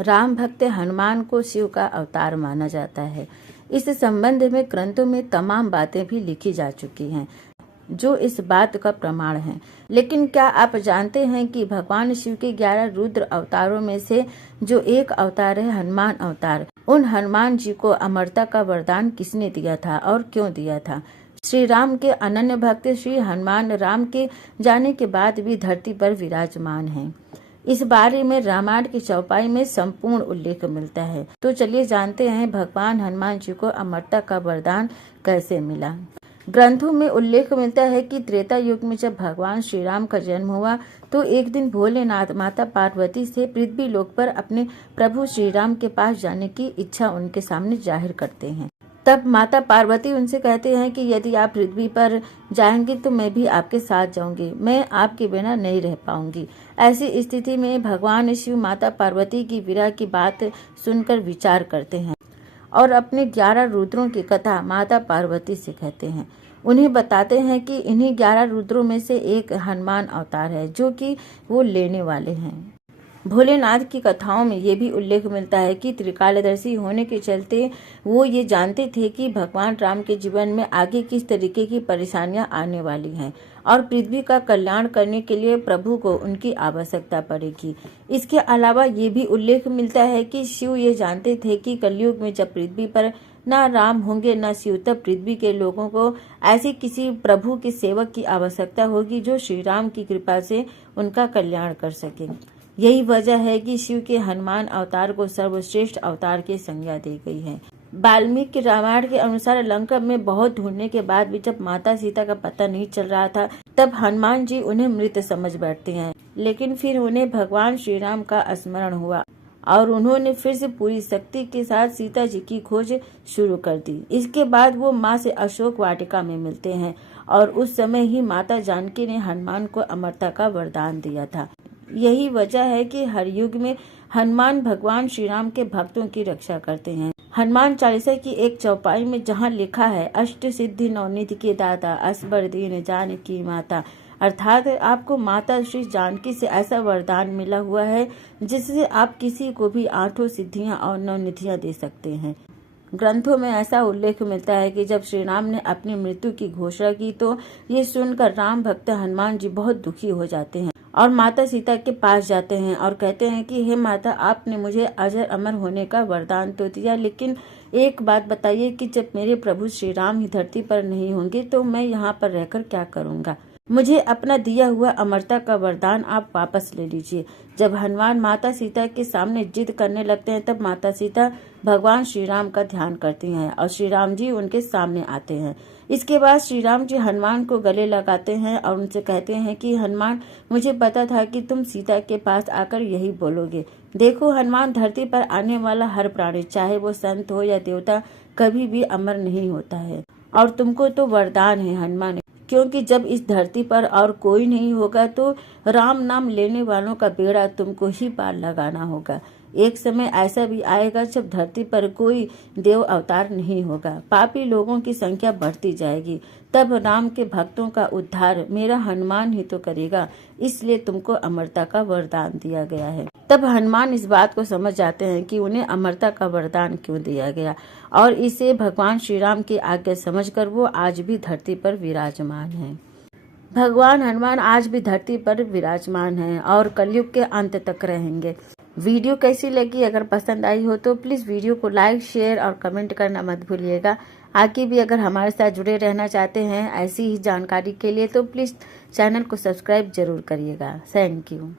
राम भक्त हनुमान को शिव का अवतार माना जाता है। इस संबंध में ग्रंथों में तमाम बातें भी लिखी जा चुकी हैं जो इस बात का प्रमाण है। लेकिन क्या आप जानते हैं कि भगवान शिव के 11 रुद्र अवतारों में से जो एक अवतार है हनुमान अवतार, उन हनुमान जी को अमरता का वरदान किसने दिया था और क्यों दिया था? श्री राम के अनन्य भक्त श्री हनुमान राम के जाने के बाद भी धरती पर विराजमान हैं। इस बारे में रामायण की चौपाई में संपूर्ण उल्लेख मिलता है। तो चलिए जानते हैं भगवान हनुमान जी को अमरता का वरदान कैसे मिला। ग्रंथों में उल्लेख मिलता है कि त्रेता युग में जब भगवान श्री राम का जन्म हुआ तो एक दिन भोलेनाथ माता पार्वती से पृथ्वी लोक पर अपने प्रभु श्री राम के पास जाने की इच्छा उनके सामने जाहिर करते हैं। तब माता पार्वती उनसे कहते हैं कि यदि आप पृथ्वी पर जाएंगे तो मैं भी आपके साथ जाऊंगी, मैं आपके बिना नहीं रह पाऊंगी। ऐसी स्थिति में भगवान शिव माता पार्वती की विरह की बात सुनकर विचार करते हैं और अपने 11 रुद्रों की कथा माता पार्वती से कहते हैं। उन्हें बताते हैं कि इन्हीं 11 रुद्रों में से एक हनुमान अवतार है जो कि वो लेने वाले हैं। भोलेनाथ की कथाओं में ये भी उल्लेख मिलता है कि त्रिकालदर्शी होने के चलते वो ये जानते थे कि भगवान राम के जीवन में आगे किस तरीके की परेशानियां आने वाली हैं और पृथ्वी का कल्याण करने के लिए प्रभु को उनकी आवश्यकता पड़ेगी। इसके अलावा ये भी उल्लेख मिलता है कि शिव ये जानते थे कि कलयुग में जब पृथ्वी पर न राम होंगे न शिव, तब पृथ्वी के लोगों को ऐसी किसी प्रभु के सेवक की आवश्यकता होगी जो श्री राम की कृपा से उनका कल्याण कर सके। यही वजह है कि शिव के हनुमान अवतार को सर्वश्रेष्ठ अवतार की संज्ञा दी गई है। वाल्मीकि रामायण के अनुसार लंका में बहुत ढूंढने के बाद भी जब माता सीता का पता नहीं चल रहा था तब हनुमान जी उन्हें मृत समझ बैठते हैं। लेकिन फिर उन्हें भगवान श्री राम का स्मरण हुआ और उन्होंने फिर से पूरी शक्ति के साथ सीता जी की खोज शुरू कर दी। इसके बाद वो माँ से अशोक वाटिका में मिलते हैं और उस समय ही माता जानकी ने हनुमान को अमरता का वरदान दिया था। यही वजह है कि हर युग में हनुमान भगवान श्री राम के भक्तों की रक्षा करते हैं। हनुमान चालीसा की एक चौपाई में जहाँ लिखा है अष्ट सिद्धि नवनिधि के दाता असबर दीन जानकी माता, अर्थात आपको माता श्री जानकी से ऐसा वरदान मिला हुआ है जिससे आप किसी को भी 8 सिद्धियां और 9 निधियां दे सकते हैं। ग्रंथों में ऐसा उल्लेख मिलता है कि जब श्री राम ने अपनी मृत्यु की घोषणा की तो ये सुनकर राम भक्त हनुमान जी बहुत दुखी हो जाते हैं और माता सीता के पास जाते हैं और कहते हैं कि हे माता, आपने मुझे अजर अमर होने का वरदान तो दिया, लेकिन एक बात बताइए कि जब मेरे प्रभु श्री राम ही धरती पर नहीं होंगे तो मैं यहाँ पर रहकर क्या करूँगा? मुझे अपना दिया हुआ अमरता का वरदान आप वापस ले लीजिए। जब हनुमान माता सीता के सामने जिद करने लगते हैं तब माता सीता भगवान श्री राम का ध्यान करती हैं और श्री राम जी उनके सामने आते हैं। इसके बाद श्री राम जी हनुमान को गले लगाते हैं और उनसे कहते हैं कि हनुमान, मुझे पता था कि तुम सीता के पास आकर यही बोलोगे। देखो हनुमान, धरती पर आने वाला हर प्राणी, चाहे वो संत हो या देवता, कभी भी अमर नहीं होता है और तुमको तो वरदान है हनुमान, क्योंकि जब इस धरती पर और कोई नहीं होगा तो राम नाम लेने वालों का बेड़ा तुमको ही पार लगाना होगा। एक समय ऐसा भी आएगा जब धरती पर कोई देव अवतार नहीं होगा, पापी लोगों की संख्या बढ़ती जाएगी, तब राम के भक्तों का उद्धार मेरा हनुमान ही तो करेगा, इसलिए तुमको अमरता का वरदान दिया गया है। तब हनुमान इस बात को समझ जाते हैं कि उन्हें अमरता का वरदान क्यों दिया गया और इसे भगवान श्री राम की आज्ञा समझकर वो आज भी धरती पर विराजमान है। भगवान हनुमान आज भी धरती पर विराजमान हैं और कलयुग के अंत तक रहेंगे। वीडियो कैसी लगी? अगर पसंद आई हो तो प्लीज़ वीडियो को लाइक, शेयर और कमेंट करना मत भूलिएगा। आगे भी अगर हमारे साथ जुड़े रहना चाहते हैं ऐसी ही जानकारी के लिए तो प्लीज़ चैनल को सब्सक्राइब जरूर करिएगा। Thank you.